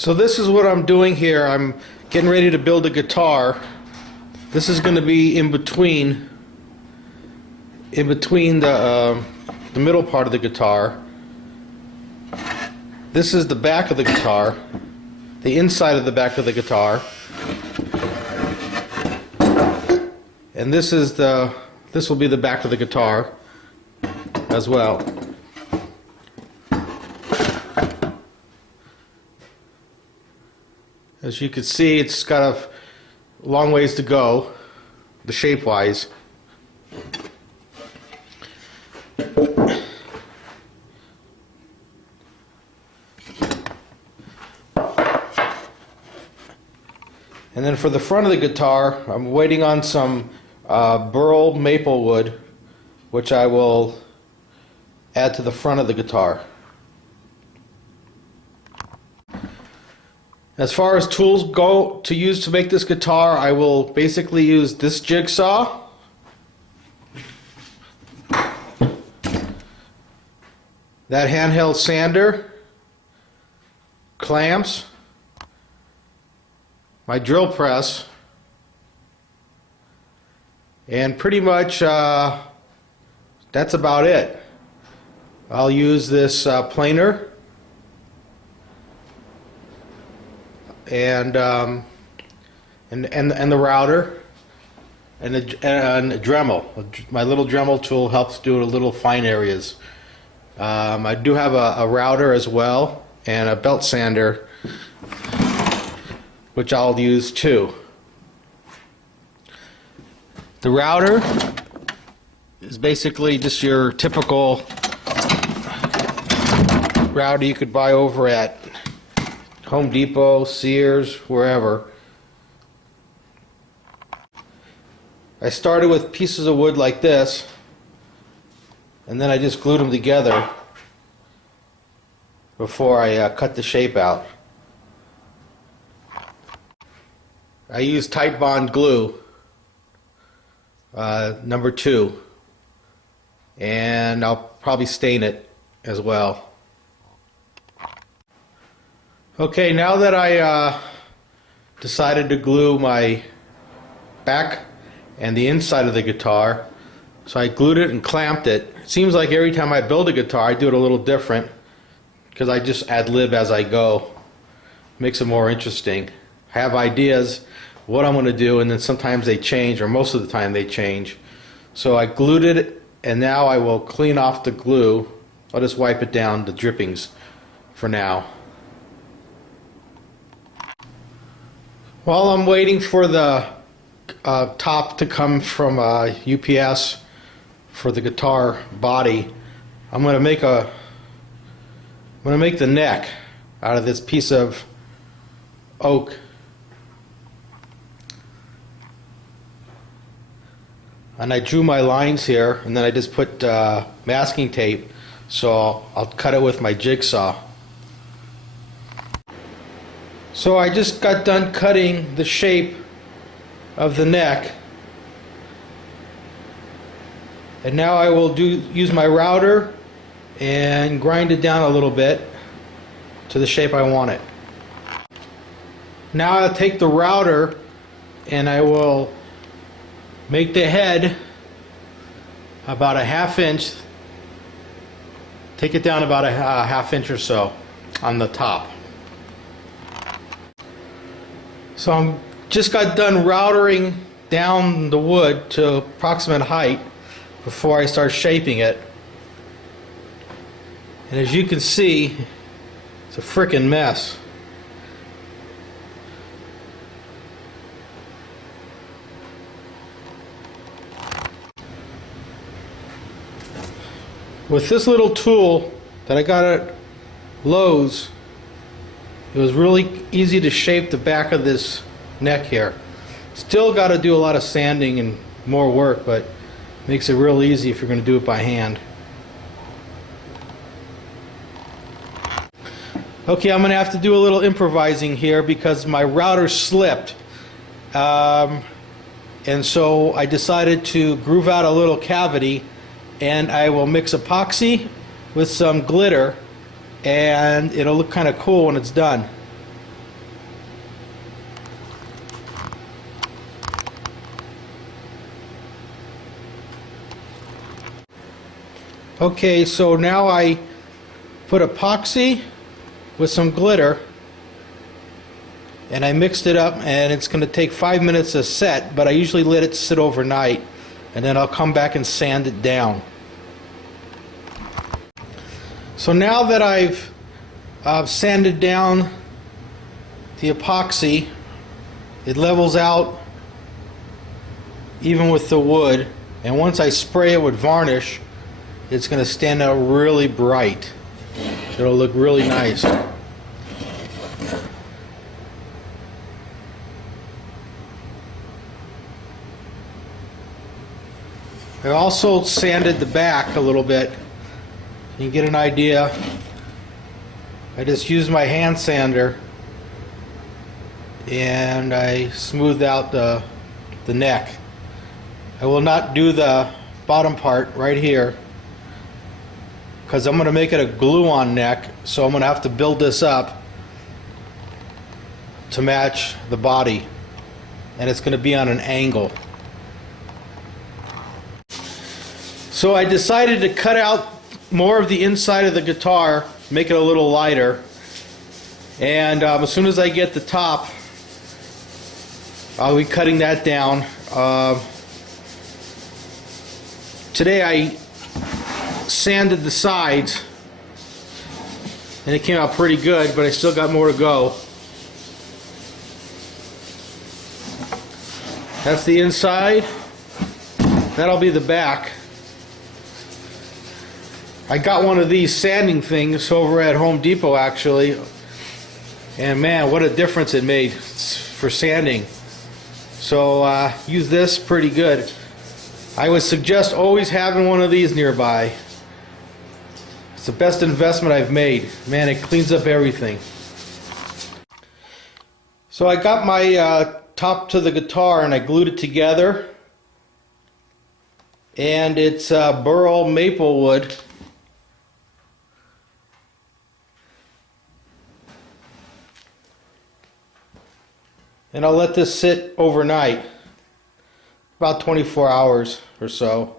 So this is what I'm doing here. I'm getting ready to build a guitar. This is going to be in between the middle part of the guitar. This is the back of the guitar, the inside of the back of the guitar, and this will be the back of the guitar as well. As you can see, it's got a long ways to go, the shape-wise. And then for the front of the guitar, I'm waiting on some burl maple wood, which I will add to the front of the guitar. As far as tools go to use to make this guitar, I will basically use this jigsaw, that handheld sander, clamps, my drill press, and pretty much that's about it. I'll use this planer and the router and the Dremel. My little Dremel tool helps do little fine areas. I do have a router as well and a belt sander, which I'll use too. The router is basically just your typical router you could buy over at Home Depot, Sears, wherever. I started with pieces of wood like this, and then I just glued them together before I cut the shape out. I use Tight Bond glue, number 2, and I'll probably stain it as well. Okay, now that I decided to glue my back and the inside of the guitar, so I glued it and clamped it. It seems like every time I build a guitar I do it a little different because I just ad lib as I go. Makes it more interesting. I have ideas what I'm going to do, and then sometimes they change, or most of the time they change. So I glued it, and now I will clean off the glue. I'll just wipe it down, the drippings, for now. While I'm waiting for the top to come from UPS for the guitar body, I'm going to make the neck out of this piece of oak. And I drew my lines here, and then I just put masking tape, so I'll cut it with my jigsaw. So I just got done cutting the shape of the neck, and now I will use my router and grind it down a little bit to the shape I want it. Now I'll take the router and I will make the head about a half-inch, take it down about a half-inch or so on the top. So I'm just got done routering down the wood to approximate height before I start shaping it. And as you can see, it's a frickin' mess. With this little tool that I got at Lowe's, it was really easy to shape the back of this neck here. Still got to do a lot of sanding and more work, but makes it real easy if you're going to do it by hand. Okay, I'm going to have to do a little improvising here because my router slipped. And so I decided to groove out a little cavity, and I will mix epoxy with some glitter, and it'll look kind of cool when it's done. Okay, so now I put epoxy with some glitter and I mixed it up, and it's going to take 5 minutes to set, but I usually let it sit overnight and then I'll come back and sand it down. So now that I've sanded down the epoxy, it levels out even with the wood, and once I spray it with varnish, it's going to stand out really bright. It'll look really nice. I also sanded the back a little bit. You can get an idea. I just used my hand sander and I smoothed out the neck. I will not do the bottom part right here because I'm going to make it a glue-on neck, so I'm going to have to build this up to match the body, and it's going to be on an angle. So I decided to cut out more of the inside of the guitar, make it a little lighter, and as soon as I get the top, I'll be cutting that down. Today I sanded the sides and it came out pretty good, but I still got more to go. That's the inside. That'll be the back. I got one of these sanding things over at Home Depot actually, and man, what a difference it made for sanding. So use this pretty good. I would suggest always having one of these nearby. It's the best investment I've made. Man, it cleans up everything. So I got my top to the guitar and I glued it together, and it's burl maple wood. And I'll let this sit overnight, about 24 hours or so.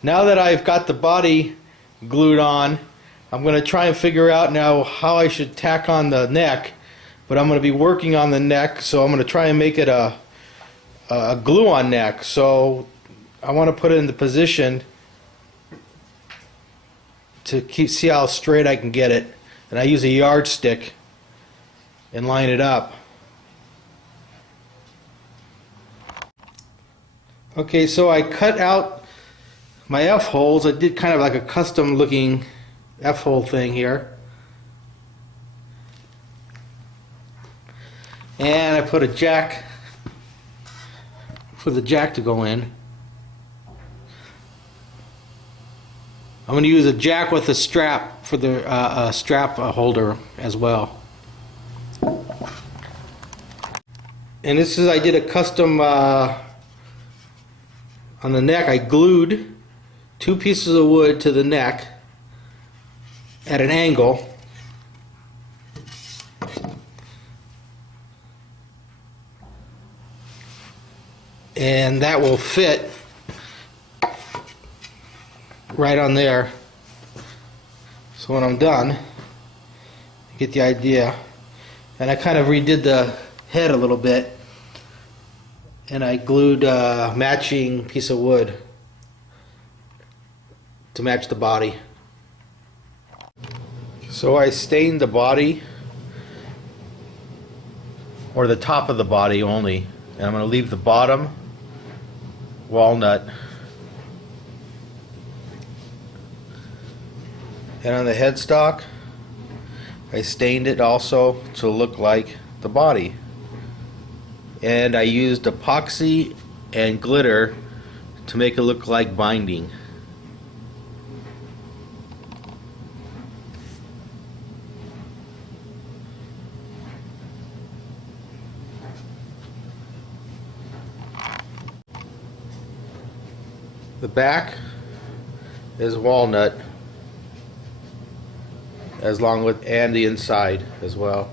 Now that I've got the body glued on, I'm going to try and figure out now how I should tack on the neck, but I'm going to be working on the neck, so I'm going to try and make it a glue-on neck. So I want to put it in the position to see how straight I can get it, and I use a yardstick and line it up. Okay, so I cut out my F-holes. I did kind of like a custom looking F-hole thing here, and I put a jack for the jack to go in. I'm going to use a jack with a strap for the strap holder as well. And this is, I did a custom on the neck. I glued 2 pieces of wood to the neck at an angle, and that will fit right on there. So when I'm done, you get the idea. And I kind of redid the head a little bit, and I glued a matching piece of wood to match the body. So I stained the body, or the top of the body only, and I'm going to leave the bottom walnut. And on the headstock, I stained it also to look like the body. And I used epoxy and glitter to make it look like binding. The back is walnut, and the inside as well.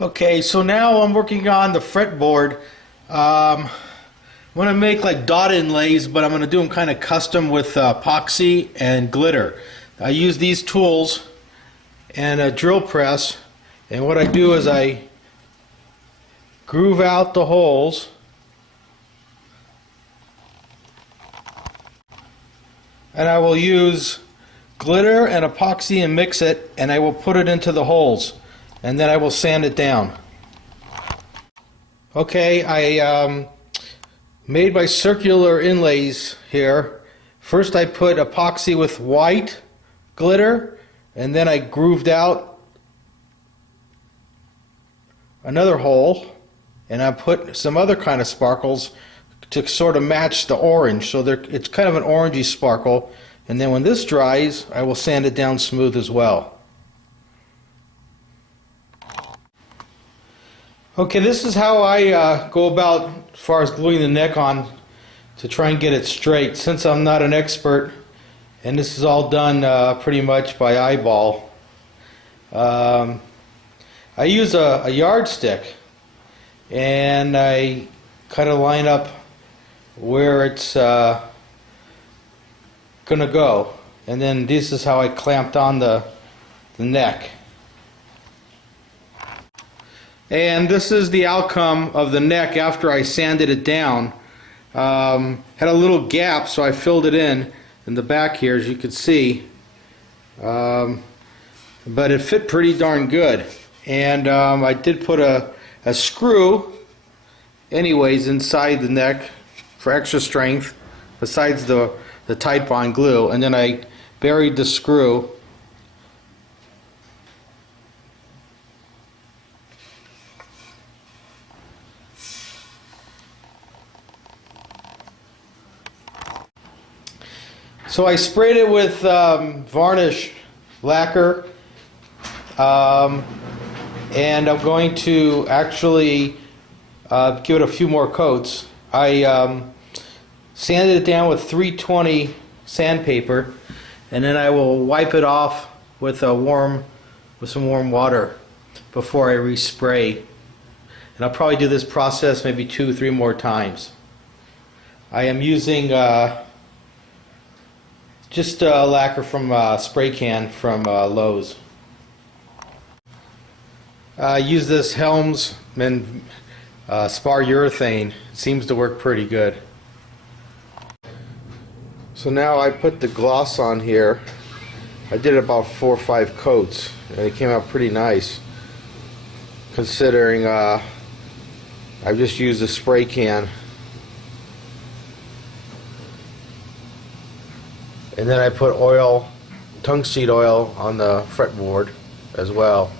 Okay, so now I'm working on the fretboard. I'm going to make like dot inlays, but I'm going to do them kind of custom with epoxy and glitter. I use these tools and a drill press, and what I do is I groove out the holes and I will use glitter and epoxy and mix it, and I will put it into the holes, and then I will sand it down. Okay, I made my circular inlays here. First I put epoxy with white glitter, and then I grooved out another hole, and I put some other kind of sparkles to sort of match the orange, so it's kind of an orangey sparkle. And then when this dries, I will sand it down smooth as well. Okay, this is how I go about as far as gluing the neck on to try and get it straight. Since I'm not an expert, and this is all done pretty much by eyeball, I use a yardstick, and I kind of line up where it's going to go, and then this is how I clamped on the neck. And this is the outcome of the neck after I sanded it down. Had a little gap, so I filled it in the back here, as you can see, but it fit pretty darn good. And I did put a screw anyways inside the neck for extra strength, besides the Titebond glue, and then I buried the screw so I sprayed it with varnish lacquer, and I'm going to actually give it a few more coats. I sanded it down with 320 sandpaper, and then I will wipe it off with some warm water before I respray. And I'll probably do this process maybe 2 or 3 more times. I am using just lacquer from spray can from Lowe's. I use this Helms and spar urethane. It seems to work pretty good. So now I put the gloss on here. I did about 4 or 5 coats, and it came out pretty nice, considering I've just used a spray can. And then I put oil, tungsten oil, on the fretboard as well.